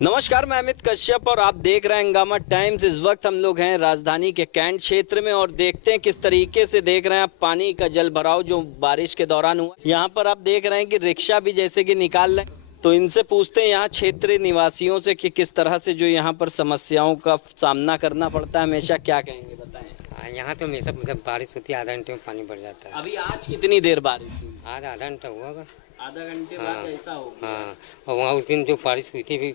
नमस्कार, मैं अमित कश्यप और आप देख रहे हैं हंगामा टाइम्स। इस वक्त हम लोग हैं राजधानी के कैंट क्षेत्र में और देखते हैं किस तरीके से देख रहे हैं आप पानी का जल भराव जो बारिश के दौरान हुआ। यहाँ पर आप देख रहे हैं कि रिक्शा भी जैसे कि निकाल रहे हैं। तो इनसे पूछते हैं यहाँ क्षेत्रीय निवासियों से कि किस तरह से जो यहाँ पर समस्याओं का सामना करना पड़ता है, हमेशा क्या कहेंगे, बताएं। यहाँ तो हमेशा मतलब बारिश होती है, आधा घंटे में पानी भर जाता है। अभी आज कितनी देर बारिश हुई? आधा घंटा हुआ होगा। आधा घंटे बाद ऐसा हो गया। हाँ, और वहाँ उस दिन जो बारिश हुई थी भी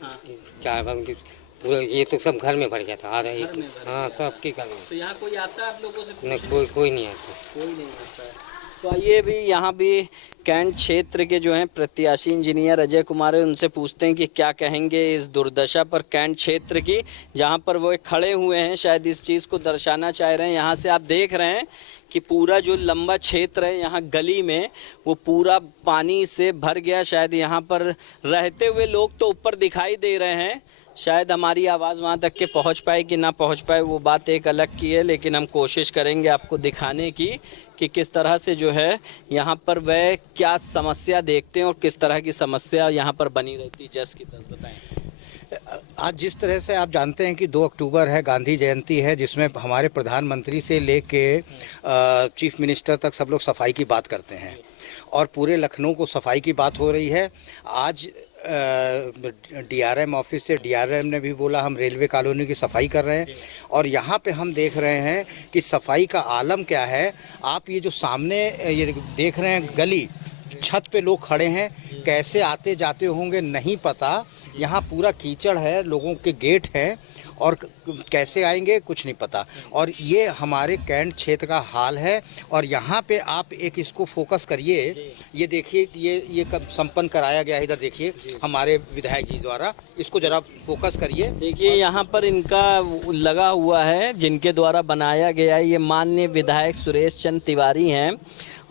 4 बजे पूरा, ये तो सब घर में भर गया था आधा एक। हाँ, सबके घर में। तो यहाँ कोई आता है आप लोगों से? नहीं, कोई नहीं आता। कोई नहीं आता है। तो आइए भी यहाँ भी कैंट क्षेत्र के जो हैं प्रत्याशी इंजीनियर अजय कुमार है, उनसे पूछते हैं कि क्या कहेंगे इस दुर्दशा पर कैंट क्षेत्र की, जहाँ पर वो खड़े हुए हैं, शायद इस चीज़ को दर्शाना चाह रहे हैं। यहाँ से आप देख रहे हैं कि पूरा जो लंबा क्षेत्र है यहाँ गली में वो पूरा पानी से भर गया। शायद यहाँ पर रहते हुए लोग तो ऊपर दिखाई दे रहे हैं, शायद हमारी आवाज़ वहाँ तक के पहुँच पाए कि ना पहुँच पाए वो बात एक अलग की है, लेकिन हम कोशिश करेंगे आपको दिखाने की कि किस तरह से जो है यहाँ पर वह क्या समस्या देखते हैं और किस तरह की समस्या यहाँ पर बनी रहती है। जस की तरफ बताएं। आज जिस तरह से आप जानते हैं कि 2 अक्टूबर है, गांधी जयंती है, जिसमें हमारे प्रधानमंत्री से लेके चीफ मिनिस्टर तक सब लोग सफाई की बात करते हैं और पूरे लखनऊ को सफाई की बात हो रही है। आज डीआरएम ऑफिस से डीआरएम ने भी बोला हम रेलवे कॉलोनी की सफाई कर रहे हैं और यहाँ पे हम देख रहे हैं कि सफाई का आलम क्या है। आप ये जो सामने ये देख रहे हैं गली, छत पे लोग खड़े हैं, कैसे आते जाते होंगे नहीं पता। यहाँ पूरा कीचड़ है, लोगों के गेट हैं और कैसे आएंगे कुछ नहीं पता। और ये हमारे कैंट क्षेत्र का हाल है और यहाँ पे आप एक इसको फोकस करिए। ये देखिए, ये कब संपन्न कराया गया है, इधर देखिए हमारे विधायक जी द्वारा, इसको जरा फोकस करिए। देखिए यहाँ पर इनका लगा हुआ है, जिनके द्वारा बनाया गया है। ये माननीय विधायक सुरेश चंद्र तिवारी हैं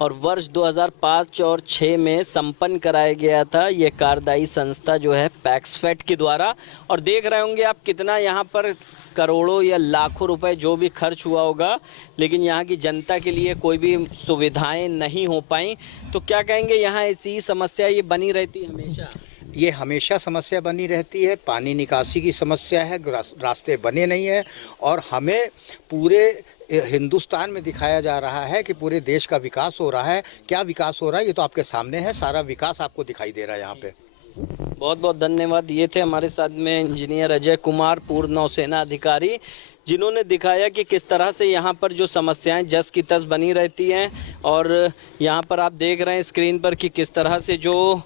और वर्ष 2005 और 6 में संपन्न कराया गया था ये कार्यदायी संस्था जो है पैक्सफेड के द्वारा। और देख रहे होंगे आप कितना यहाँ पर करोड़ों या लाखों रुपए जो भी खर्च हुआ होगा, लेकिन यहाँ की जनता के लिए कोई भी सुविधाएं नहीं हो पाई। तो क्या कहेंगे, यहाँ ऐसी समस्या ये बनी रहती हमेशा? ये हमेशा समस्या बनी रहती है। पानी निकासी की समस्या है, रास्ते बने नहीं हैं और हमें पूरे हिंदुस्तान में दिखाया जा रहा है कि पूरे देश का विकास हो रहा है। क्या विकास हो रहा है ये तो आपके सामने है, सारा विकास आपको दिखाई दे रहा है यहाँ पे। बहुत बहुत धन्यवाद। ये थे हमारे साथ में इंजीनियर अजय कुमार, पूर्व नौसेना अधिकारी, जिन्होंने दिखाया कि किस तरह से यहाँ पर जो समस्याएं जस की तस बनी रहती हैं। और यहाँ पर आप देख रहे हैं स्क्रीन पर कि किस तरह से जो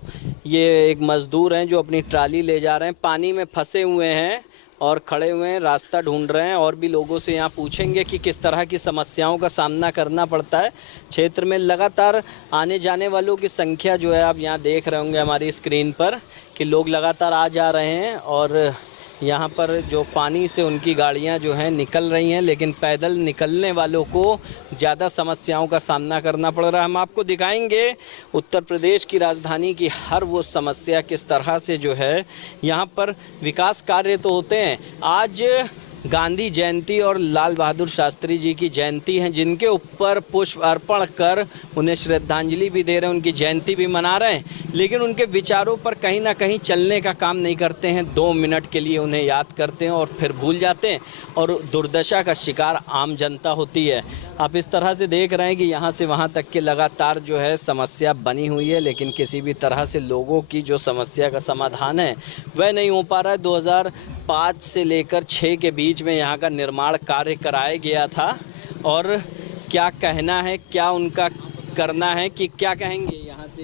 ये एक मज़दूर हैं जो अपनी ट्राली ले जा रहे हैं, पानी में फंसे हुए हैं और खड़े हुए हैं, रास्ता ढूंढ रहे हैं। और भी लोगों से यहाँ पूछेंगे कि किस तरह की समस्याओं का सामना करना पड़ता है क्षेत्र में। लगातार आने जाने वालों की संख्या जो है आप यहाँ देख रहे होंगे हमारी स्क्रीन पर कि लोग लगातार आ जा रहे हैं और यहाँ पर जो पानी से उनकी गाड़ियाँ जो हैं निकल रही हैं, लेकिन पैदल निकलने वालों को ज़्यादा समस्याओं का सामना करना पड़ रहा है। हम आपको दिखाएंगे उत्तर प्रदेश की राजधानी की हर वो समस्या किस तरह से जो है यहाँ पर विकास कार्य तो होते हैं। आज गांधी जयंती और लाल बहादुर शास्त्री जी की जयंती है, जिनके ऊपर पुष्प अर्पण कर उन्हें श्रद्धांजलि भी दे रहे हैं, उनकी जयंती भी मना रहे हैं, लेकिन उनके विचारों पर कहीं ना कहीं चलने का काम नहीं करते हैं। 2 मिनट के लिए उन्हें याद करते हैं और फिर भूल जाते हैं और दुर्दशा का शिकार आम जनता होती है। आप इस तरह से देख रहे हैं कि यहाँ से वहाँ तक के लगातार जो है समस्या बनी हुई है, लेकिन किसी भी तरह से लोगों की जो समस्या का समाधान है वह नहीं हो पा रहा है। 2005 से लेकर 6 के बीच में यहाँ का निर्माण कार्य कराया गया था। और क्या कहना है, क्या उनका करना है, कि क्या कहेंगे यहाँ से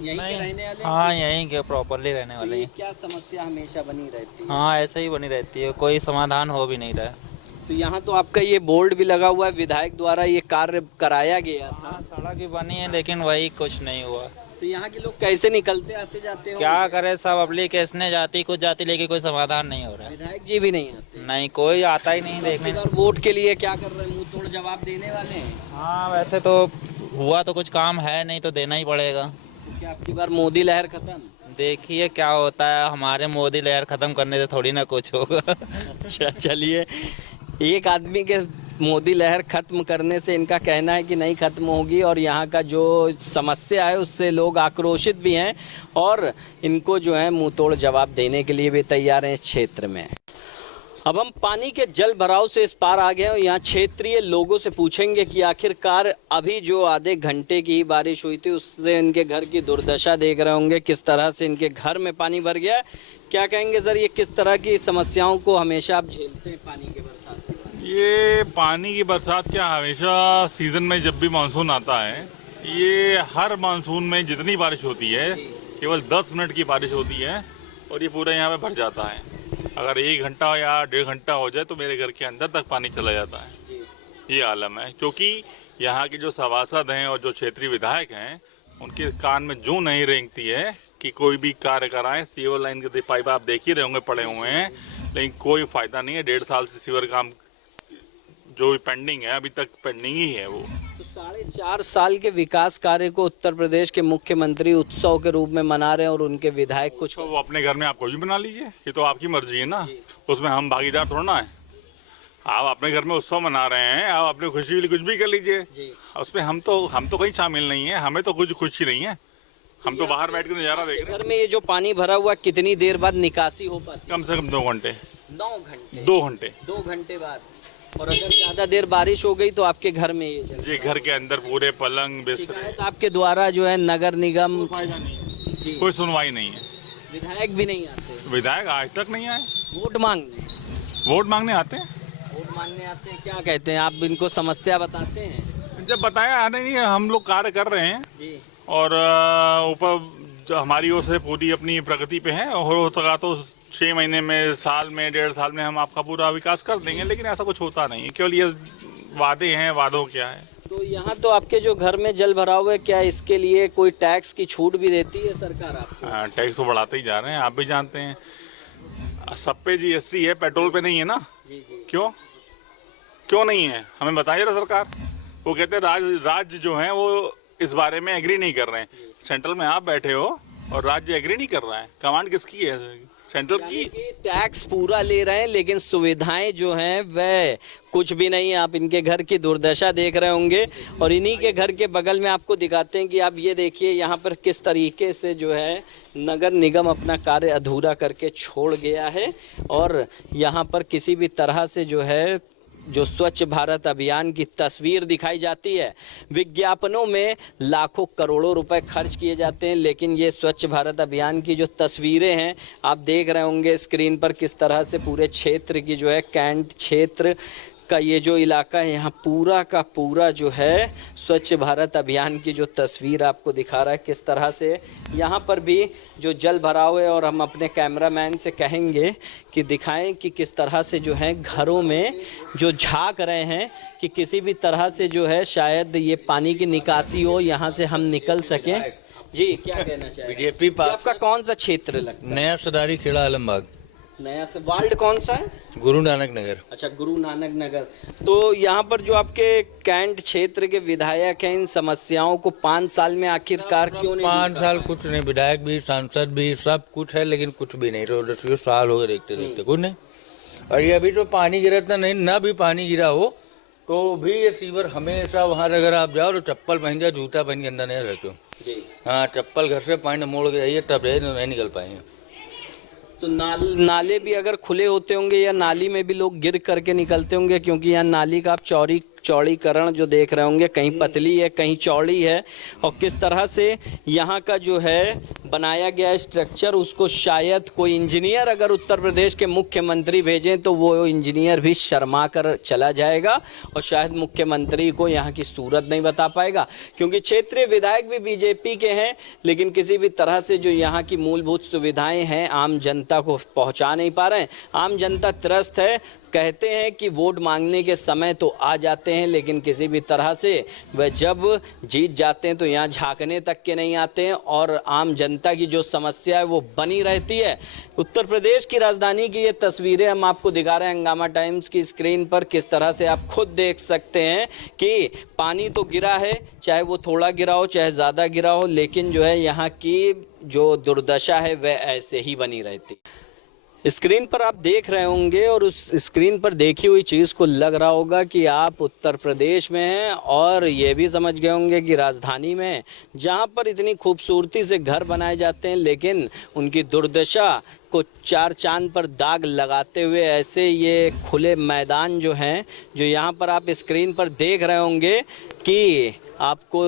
यहीं के रहने वाले? हाँ, यहीं के प्रॉपरली रहने वाले हैं। क्या समस्या हमेशा बनी रहती है? हाँ, ऐसे ही बनी रहती है, कोई समाधान हो भी नहीं रहा है। तो यहाँ तो आपका ये बोर्ड भी लगा हुआ है, विधायक द्वारा ये कार्य कराया गया था। हाँ, सड़क भी बनी है लेकिन वही कुछ नहीं हुआ। तो यहाँ के लोग कैसे निकलते आते जाते हो? क्या करे, सब एप्लीकेशन जाती कुछ जाती, लेकिन कोई समाधान नहीं हो रहा है। विधायक जी भी नहीं आते? नहीं, कोई आता ही नहीं देखने। वोट के लिए क्या कर रहे हैं, मुंह तोड़ जवाब देने वाले हैं? हाँ, वैसे तो हुआ तो कुछ काम है नहीं, तो देना ही पड़ेगा। तो क्या आपकी बार मोदी लहर खत्म? देखिए क्या होता है, हमारे मोदी लहर खत्म करने से थोड़ी ना कुछ होगा। अच्छा, चलिए, एक आदमी के मोदी लहर खत्म करने से इनका कहना है कि नहीं खत्म होगी, और यहाँ का जो समस्या है उससे लोग आक्रोशित भी हैं और इनको जो है मुंह तोड़ जवाब देने के लिए भी तैयार हैं इस क्षेत्र में। अब हम पानी के जल भराव से इस पार आ गए हैं और यहाँ क्षेत्रीय लोगों से पूछेंगे कि आखिरकार अभी जो आधे घंटे की ही बारिश हुई थी उससे इनके घर की दुर्दशा देख रहे होंगे, किस तरह से इनके घर में पानी भर गया। क्या कहेंगे सर, ये किस तरह की समस्याओं को हमेशा आप झेलते हैं पानी के बरसात में? ये पानी की बरसात क्या हमेशा सीजन में जब भी मानसून आता है, ये हर मानसून में जितनी बारिश होती है केवल 10 मिनट की बारिश होती है और ये पूरा यहाँ पे भर जाता है। अगर 1 घंटा या 1.5 घंटा हो जाए तो मेरे घर के अंदर तक पानी चला जाता है। ये आलम है, क्योंकि यहाँ के जो सभासद हैं और जो क्षेत्रीय विधायक हैं उनके कान में जूं नहीं रेंगती है कि कोई भी कार्य कराएं। सीवर लाइन के पाइप आप देख ही रहे होंगे पड़े हुए हैं, लेकिन कोई फायदा नहीं है। 1.5 साल से सीवर काम जो भी पेंडिंग है अभी तक पेंडिंग ही है। वो तो 4.5 साल के विकास कार्य को उत्तर प्रदेश के मुख्यमंत्री उत्सव के रूप में मना रहे हैं और उनके विधायक कुछ वो अपने घर में आप कोई भी बना लीजिए, ये तो आपकी मर्जी है ना, उसमें हम भागीदार थोड़ा ना है। आप अपने घर में उत्सव मना रहे हैं, आप अपनी खुशी के लिए कुछ भी कर लीजिए, उसमें हम तो कहीं शामिल नहीं है, हमें तो कुछ खुशी नहीं है, हम तो बाहर बैठ के नज़ारा देख रहे हैं। घर में ये जो पानी भरा हुआ कितनी देर बाद निकासी हो पाती है? कम से कम 2 घंटे। 2 घंटे बाद। और अगर ज्यादा देर बारिश हो गई तो आपके घर में ये जी, घर के अंदर पूरे पलंग बिस्तर। आपके द्वारा जो है नगर निगम कोई सुनवाई नहीं है, विधायक भी नहीं आते? विधायक आज तक नहीं आए। वोट मांगने आते हैं। वोट मांगने आते हैं, क्या कहते हैं आप इनको समस्या बताते हैं? जब बताया आ नहीं है, हम लोग कार्य कर रहे हैं जी, और ऊपर हमारी ओर से पूरी अपनी प्रगति पे है, और हो सका तो 6 महीने में, साल में, 1.5 साल में हम आपका पूरा विकास कर देंगे, लेकिन ऐसा कुछ होता नहीं है, केवल ये वादे हैं। वादों क्या है? तो यहाँ तो आपके जो घर में जल भरा हुआ है, क्या इसके लिए कोई टैक्स की छूट भी देती है सरकार आपको? टैक्स तो बढ़ाते ही जा रहे हैं, आप भी जानते हैं। सब पे GST है, पेट्रोल पे नहीं है ना। क्यों नहीं है, हमें बताइए ना सरकार। वो कहते हैं राज्य जो है वो इस बारे में एग्री नहीं कर रहे हैं। सेंट्रल में आप बैठे हो और राज्य एग्री नहीं कर रहा है। कमांड किसकी है? सेंट्रल की। टैक्स पूरा ले रहे हैं लेकिन सुविधाएं जो हैं वह कुछ भी नहीं है। आप इनके घर की दुर्दशा देख रहे होंगे और इन्हीं के घर के बगल में आपको दिखाते हैं कि आप ये देखिए यहाँ पर किस तरीके से जो है नगर निगम अपना कार्य अधूरा करके छोड़ गया है। और यहाँ पर किसी भी तरह से जो है जो स्वच्छ भारत अभियान की तस्वीर दिखाई जाती है, विज्ञापनों में लाखों करोड़ों रुपए खर्च किए जाते हैं, लेकिन ये स्वच्छ भारत अभियान की जो तस्वीरें हैं आप देख रहे होंगे स्क्रीन पर किस तरह से पूरे क्षेत्र की जो है कैंट क्षेत्र का ये जो इलाका है यहाँ पूरा का पूरा जो है स्वच्छ भारत अभियान की जो तस्वीर आपको दिखा रहा है किस तरह से यहाँ पर भी जो जल भराव है। और हम अपने कैमरामैन से कहेंगे कि दिखाएं कि किस तरह से जो है घरों में जो झांक रहे हैं कि किसी भी तरह से जो है शायद ये पानी की निकासी हो, यहाँ से हम निकल सकें। जी क्या कहना चाहिए? बीजेपी आपका कौन सा क्षेत्र लगता है? नया सदारी खेड़ा आलमबाग। नया से वार्ड कौन सा है? गुरु नानक नगर। अच्छा, गुरु नानक नगर। तो यहाँ पर जो आपके कैंट क्षेत्र के विधायक हैं इन समस्याओं को 5 साल में आखिरकार क्यों नहीं? 5 साल कुछ नहीं, विधायक भी सांसद भी सब कुछ है लेकिन कुछ भी नहीं। तो 10 साल हो गए देखते देखते कुछ नहीं। और ये अभी तो पानी गिरा था नहीं, ना भी पानी गिरा हो तो भी ये सीवर हमेशा वहाँ अगर आप जाओ तो चप्पल पहन जाओ, जूता पहन के अंदर नहीं रखते हो। हाँ, चप्पल घर से पानी मोड़ के जाइए तब नहीं निकल पाएंगे। तो नाले भी अगर खुले होते होंगे या नाली में भी लोग गिर करके निकलते होंगे, क्योंकि यहाँ नाली का आप चौड़ीकरण जो देख रहे होंगे कहीं पतली है कहीं चौड़ी है। और किस तरह से यहाँ का जो है बनाया गया स्ट्रक्चर उसको शायद कोई इंजीनियर अगर उत्तर प्रदेश के मुख्यमंत्री भेजें तो वो इंजीनियर भी शर्मा कर चला जाएगा और शायद मुख्यमंत्री को यहाँ की सूरत नहीं बता पाएगा, क्योंकि क्षेत्रीय विधायक भी बीजेपी के हैं लेकिन किसी भी तरह से जो यहाँ की मूलभूत सुविधाएं हैं आम जनता को पहुँचा नहीं पा रहे हैं। आम जनता त्रस्त है। कहते हैं कि वोट मांगने के समय तो आ जाते हैं लेकिन किसी भी तरह से वह जब जीत जाते हैं तो यहाँ झांकने तक के नहीं आते हैं और आम जनता की जो समस्या है वो बनी रहती है। उत्तर प्रदेश की राजधानी की ये तस्वीरें हम आपको दिखा रहे हैं हंगामा टाइम्स की स्क्रीन पर। किस तरह से आप खुद देख सकते हैं कि पानी तो गिरा है, चाहे वो थोड़ा गिरा हो चाहे ज़्यादा गिरा हो, लेकिन जो है यहाँ की जो दुर्दशा है वह ऐसे ही बनी रहती है। स्क्रीन पर आप देख रहे होंगे और उस स्क्रीन पर देखी हुई चीज़ को लग रहा होगा कि आप उत्तर प्रदेश में हैं और ये भी समझ गए होंगे कि राजधानी में, जहां पर इतनी खूबसूरती से घर बनाए जाते हैं लेकिन उनकी दुर्दशा को चार चांद पर दाग लगाते हुए ऐसे ये खुले मैदान जो हैं, जो यहाँ पर आप स्क्रीन पर देख रहे होंगे कि आपको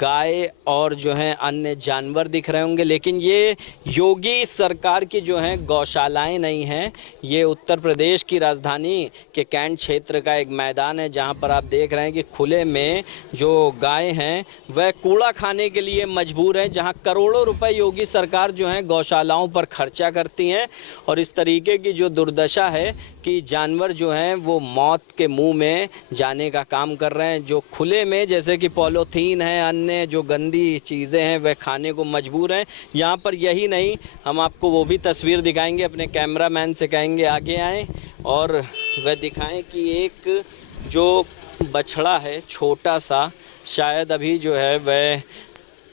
गाय और जो है अन्य जानवर दिख रहे होंगे, लेकिन ये योगी सरकार की जो है गौशालाएं नहीं हैं। ये उत्तर प्रदेश की राजधानी के कैंट क्षेत्र का एक मैदान है जहां पर आप देख रहे हैं कि खुले में जो गाय हैं वह कूड़ा खाने के लिए मजबूर हैं, जहां करोड़ों रुपए योगी सरकार जो है गौशालाओं पर खर्चा करती हैं। और इस तरीके की जो दुर्दशा है कि जानवर जो हैं वो मौत के मुँह में जाने का काम कर रहे हैं, जो खुले में जैसे कि पॉलीथीन है, अन्य जो गंदी चीज़ें हैं वह खाने को मजबूर हैं। यहाँ पर यही नहीं, हम आपको वो भी तस्वीर दिखाएंगे, अपने कैमरामैन से कहेंगे आगे आएँ और वह दिखाएं कि एक जो बछड़ा है छोटा सा, शायद अभी जो है वह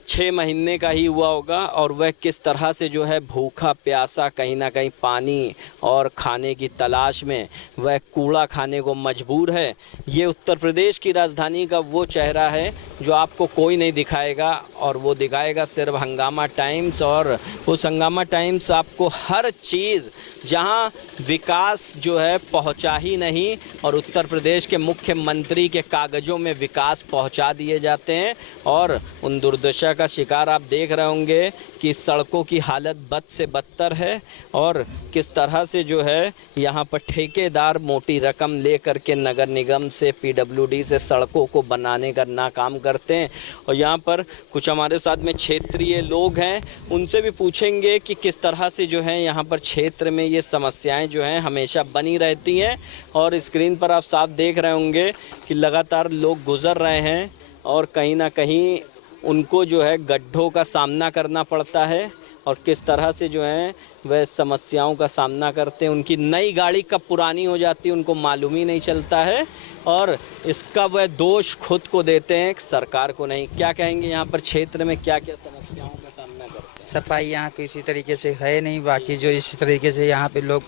6 महीने का ही हुआ होगा और वह किस तरह से जो है भूखा प्यासा कहीं ना कहीं पानी और खाने की तलाश में वह कूड़ा खाने को मजबूर है। ये उत्तर प्रदेश की राजधानी का वो चेहरा है जो आपको कोई नहीं दिखाएगा और वो दिखाएगा सिर्फ हंगामा टाइम्स। और उस हंगामा टाइम्स आपको हर चीज़ जहां विकास जो है पहुंचा ही नहीं और उत्तर प्रदेश के मुख्यमंत्री के कागज़ों में विकास पहुंचा दिए जाते हैं। और उन दुर्दशा का शिकार आप देख रहे होंगे कि सड़कों की हालत बद से बदतर है और किस तरह से जो है यहाँ पर ठेकेदार मोटी रकम ले करके नगर निगम से, पीडब्ल्यूडी से सड़कों को बनाने का नाकाम करते हैं। और यहाँ पर कुछ हमारे साथ में क्षेत्रीय लोग हैं, उनसे भी पूछेंगे कि किस तरह से जो है यहाँ पर क्षेत्र में ये समस्याएं जो हैं हमेशा बनी रहती हैं। और स्क्रीन पर आप साफ देख रहे होंगे कि लगातार लोग गुजर रहे हैं और कहीं ना कहीं उनको जो है गड्ढों का सामना करना पड़ता है और किस तरह से जो है वह समस्याओं का सामना करते हैं। उनकी नई गाड़ी कब पुरानी हो जाती है उनको मालूम ही नहीं चलता है और इसका वह दोष खुद को देते हैं, सरकार को नहीं। क्या कहेंगे यहाँ पर क्षेत्र में क्या क्या समस्याओं का सामना करते हैं? सफाई यहाँ किसी तरीके से है नहीं, बाकी जो इस तरीके से यहाँ पे लोग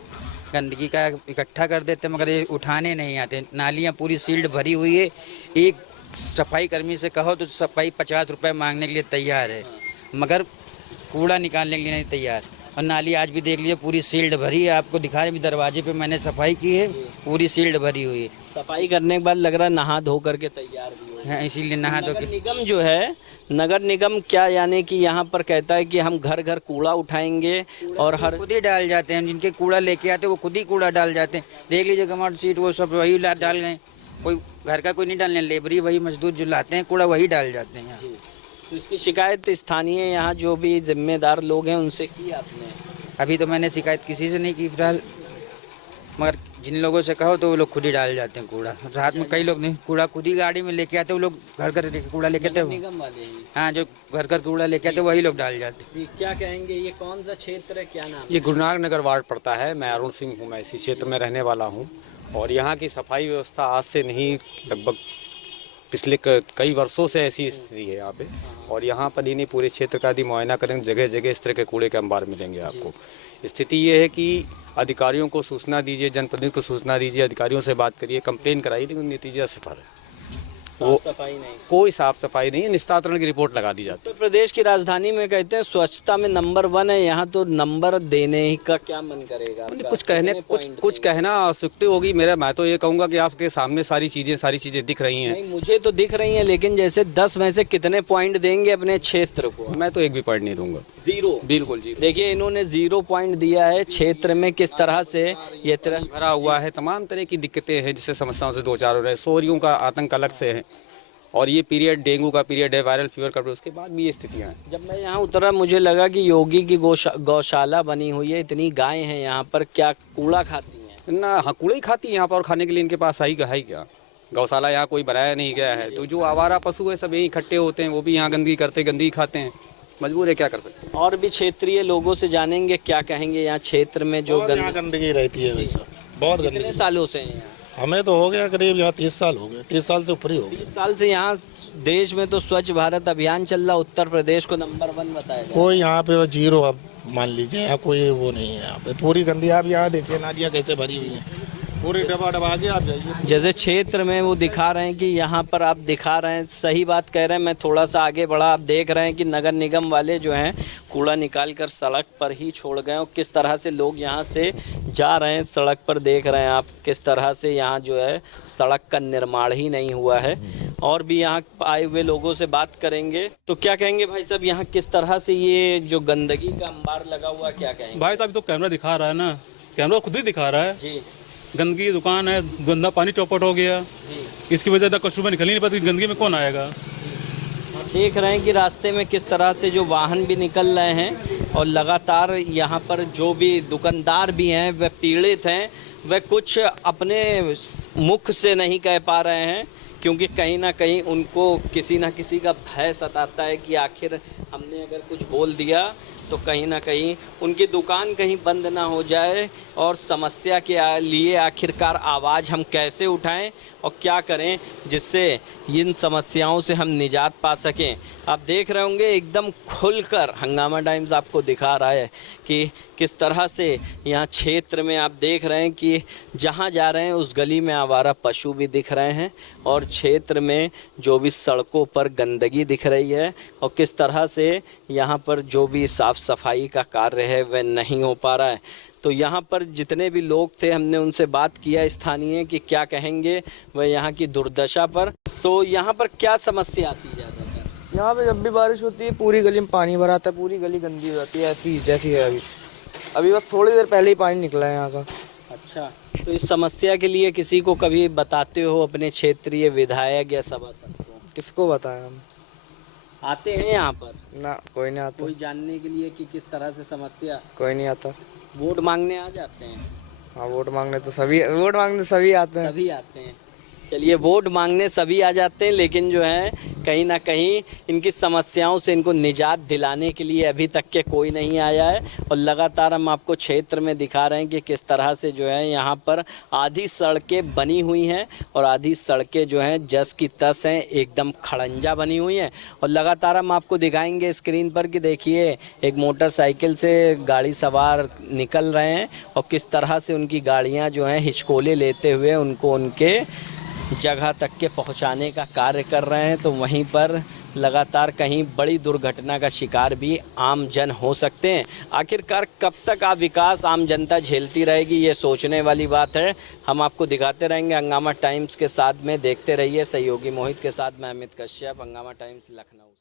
गंदगी का इकट्ठा कर देते हैं मगर ये उठाने नहीं आते। नालियाँ पूरी सील्ड भरी हुई है, एक सफाई कर्मी से कहो तो सफाई 50 रुपये मांगने के लिए तैयार है मगर कूड़ा निकालने के लिए नहीं तैयार। और नाली आज भी देख लीजिए पूरी सील्ड भरी है, आपको दिखाया भी दरवाजे पे मैंने सफाई की है, पूरी सील्ड भरी हुई है। सफाई करने के बाद लग रहा है नहा धो करके तैयार भी है, इसीलिए नहा धो के। नगर निगम जो है, नगर निगम क्या यानी कि यहाँ पर कहता है कि हम घर घर कूड़ा उठाएंगे और हर खुद ही डाल जाते हैं, जिनके कूड़ा लेके आते हैं वो खुद ही कूड़ा डाल जाते हैं। देख लीजिए गमाट सीट वो सब वही डाल गए, कोई घर का कोई नहीं डालने, लेबरी वही मजदूर जो लाते हैं कूड़ा वही डाल जाते हैं यहाँ। तो इसकी शिकायत स्थानीय यहाँ जो भी जिम्मेदार लोग हैं उनसे की आपने? अभी तो मैंने शिकायत किसी से नहीं की फिलहाल, मगर जिन लोगों से कहो तो वो लोग खुद ही डाल जाते हैं कूड़ा। रात में कई लोग नहीं कूड़ा खुद ही गाड़ी में लेके आते, वो लोग घर घर कूड़ा लेके आते हैं। हाँ, जो घर घर कूड़ा लेके आते वही लोग डाल जाते हैं। क्या कहेंगे, ये कौन सा क्षेत्र है, क्या नाम? ये गुरुनानक नगर वार्ड पड़ता है। मैं अरुण सिंह हूँ, मैं इसी क्षेत्र में रहने वाला हूँ। और यहाँ की सफाई व्यवस्था आज से नहीं, लगभग पिछले कई वर्षों से ऐसी स्थिति है यहाँ पे। और यहाँ पर ही नहीं, पूरे क्षेत्र का यदि मुआयना करें जगह जगह इस तरह के कूड़े के अंबार मिलेंगे आपको। स्थिति ये है कि अधिकारियों को सूचना दीजिए, जनप्रतिनिधि को सूचना दीजिए, अधिकारियों से बात करिए, कंप्लेन कराइए, लेकिन नतीजा सिफर है। साफ सफाई नहीं, कोई साफ सफाई नहीं है, निस्तारण की रिपोर्ट लगा दी जाती है। उत्तर प्रदेश की राजधानी में कहते हैं स्वच्छता में नंबर 1 है, यहाँ तो नंबर देने ही का क्या मन करेगा? कुछ कहना आवश्यकता होगी। मैं तो ये कहूँगा कि आपके सामने सारी चीज़ें दिख रही हैं। नहीं, मुझे तो दिख रही हैं, लेकिन जैसे 10 में से कितने पॉइंट देंगे अपने क्षेत्र को? मैं तो एक भी पॉइंट नहीं दूंगा, 0। बिल्कुल जी। देखिए इन्होंने 0 पॉइंट दिया है। क्षेत्र में किस तरह से ये तरह भरा हुआ है, तमाम तरह की दिक्कतें हैं जिससे समस्याओं से 2-4 हो रहे हैं। सोरियों का आतंक अलग से है और ये पीरियड डेंगू का पीरियड है, वायरल फीवर का, उसके बाद भी ये स्थितियाँ हैं। जब मैं यहाँ उतरा मुझे लगा कि योगी की गौशाला बनी हुई है, इतनी गायें हैं यहाँ पर, क्या कूड़ा खाती हैं? ना, हाँ, कूड़ा ही खाती है यहाँ पर और खाने के लिए इनके पास है ही क्या? गौशाला यहाँ कोई बनाया नहीं गया है, तो जो आवारा पशु है सब यहीं इकट्ठे होते हैं, वो भी यहाँ गंदगी करते, गंदगी खाते हैं, मजबूर है, क्या कर सकते हैं। और भी क्षेत्रीय लोगों से जानेंगे क्या कहेंगे यहाँ क्षेत्र में जो गंदगी रहती है। वैसा बहुत कितने सालों से हैं यहाँ? हमें तो हो गया करीब यहाँ 30 साल हो गए, 30 साल से ऊपर ही हो गए। 30 साल से यहाँ देश में तो स्वच्छ भारत अभियान चल रहा, उत्तर प्रदेश को नंबर 1 बताया जाए। कोई यहाँ पे जीरो, अब मान लीजिए यहाँ कोई वो नहीं है। यहाँ पे पूरी गंदी, आप यहाँ देखिए नालियाँ कैसे भरी हुई हैं, पूरी डबा के आप जाइए। जैसे क्षेत्र में वो दिखा रहे हैं कि यहाँ पर आप दिखा रहे हैं, सही बात कह रहे हैं। मैं थोड़ा सा आगे बढ़ा, आप देख रहे हैं कि नगर निगम वाले जो हैं कूड़ा निकाल कर सड़क पर ही छोड़ गए, और किस तरह से लोग यहाँ से जा रहे हैं सड़क पर। देख रहे हैं आप किस तरह से यहाँ जो है सड़क का निर्माण ही नहीं हुआ है। और भी यहाँ आए हुए लोगों से बात करेंगे, तो क्या कहेंगे भाई साहब, यहाँ किस तरह से ये जो गंदगी का अंबार लगा हुआ, क्या कहेंगे? भाई साहब तो कैमरा दिखा रहा है ना, कैमरा खुद ही दिखा रहा है जी। गंदगी की दुकान है, गंदा पानी चौपट हो गया, इसकी वजह से कस्टमर निकल ही नहीं पाती, गंदगी में कौन आएगा। देख रहे हैं कि रास्ते में किस तरह से जो वाहन भी निकल रहे हैं, और लगातार यहाँ पर जो भी दुकानदार भी हैं वह पीड़ित हैं। वह कुछ अपने मुख से नहीं कह पा रहे हैं, क्योंकि कहीं ना कहीं उनको किसी ना किसी का भय सताता है कि आखिर हमने अगर कुछ बोल दिया तो कहीं ना कहीं उनकी दुकान कहीं बंद ना हो जाए, और समस्या के लिए आखिरकार आवाज़ हम कैसे उठाएं और क्या करें जिससे इन समस्याओं से हम निजात पा सकें। आप देख रहे होंगे एकदम खुलकर हंगामा टाइम्स आपको दिखा रहा है कि किस तरह से यहाँ क्षेत्र में आप देख रहे हैं कि जहाँ जा रहे हैं उस गली में आवारा पशु भी दिख रहे हैं, और क्षेत्र में जो भी सड़कों पर गंदगी दिख रही है, और किस तरह से यहाँ पर जो भी साफ़ सफाई का कार्य है वह नहीं हो पा रहा है। तो यहाँ पर जितने भी लोग थे हमने उनसे बात किया स्थानीय कि क्या कहेंगे वह यहाँ की दुर्दशा पर। तो यहाँ पर क्या समस्या आती है ज़्यादातर? यहाँ पे जब भी बारिश होती है पूरी गली में पानी भरा आता है, पूरी गली गंदी हो जाती है, ऐसी जैसी है अभी बस थोड़ी देर पहले ही पानी निकला है यहाँ का। अच्छा, तो इस समस्या के लिए किसी को कभी बताते हो, अपने क्षेत्रीय विधायक या सभासद को? किसको बताएं हम? आते हैं यहाँ पर? ना, कोई नहीं आता। कोई जानने के लिए कि किस तरह से समस्या? कोई नहीं आता। वोट मांगने आ जाते हैं? हाँ, वोट मांगने सभी आते हैं। सभी आते हैं। चलिए, वोट मांगने सभी आ जाते हैं, लेकिन जो है कहीं ना कहीं इनकी समस्याओं से इनको निजात दिलाने के लिए अभी तक के कोई नहीं आया है। और लगातार हम आपको क्षेत्र में दिखा रहे हैं कि किस तरह से जो है यहाँ पर आधी सड़कें बनी हुई हैं, और आधी सड़कें जो हैं जस की तस हैं, एकदम खड़ंजा बनी हुई हैं। और लगातार हम आपको दिखाएंगे स्क्रीन पर कि देखिए एक मोटरसाइकिल से गाड़ी सवार निकल रहे हैं, और किस तरह से उनकी गाड़ियाँ जो हैं हिचकोले लेते हुए उनको उनके जगह तक के पहुंचाने का कार्य कर रहे हैं। तो वहीं पर लगातार कहीं बड़ी दुर्घटना का शिकार भी आम जन हो सकते हैं। आखिरकार कब तक विकास आम जनता झेलती रहेगी, ये सोचने वाली बात है। हम आपको दिखाते रहेंगे हंगामा टाइम्स के साथ में। देखते रहिए सहयोगी मोहित के साथ मैं अमित कश्यप, हंगामा टाइम्स लखनऊ।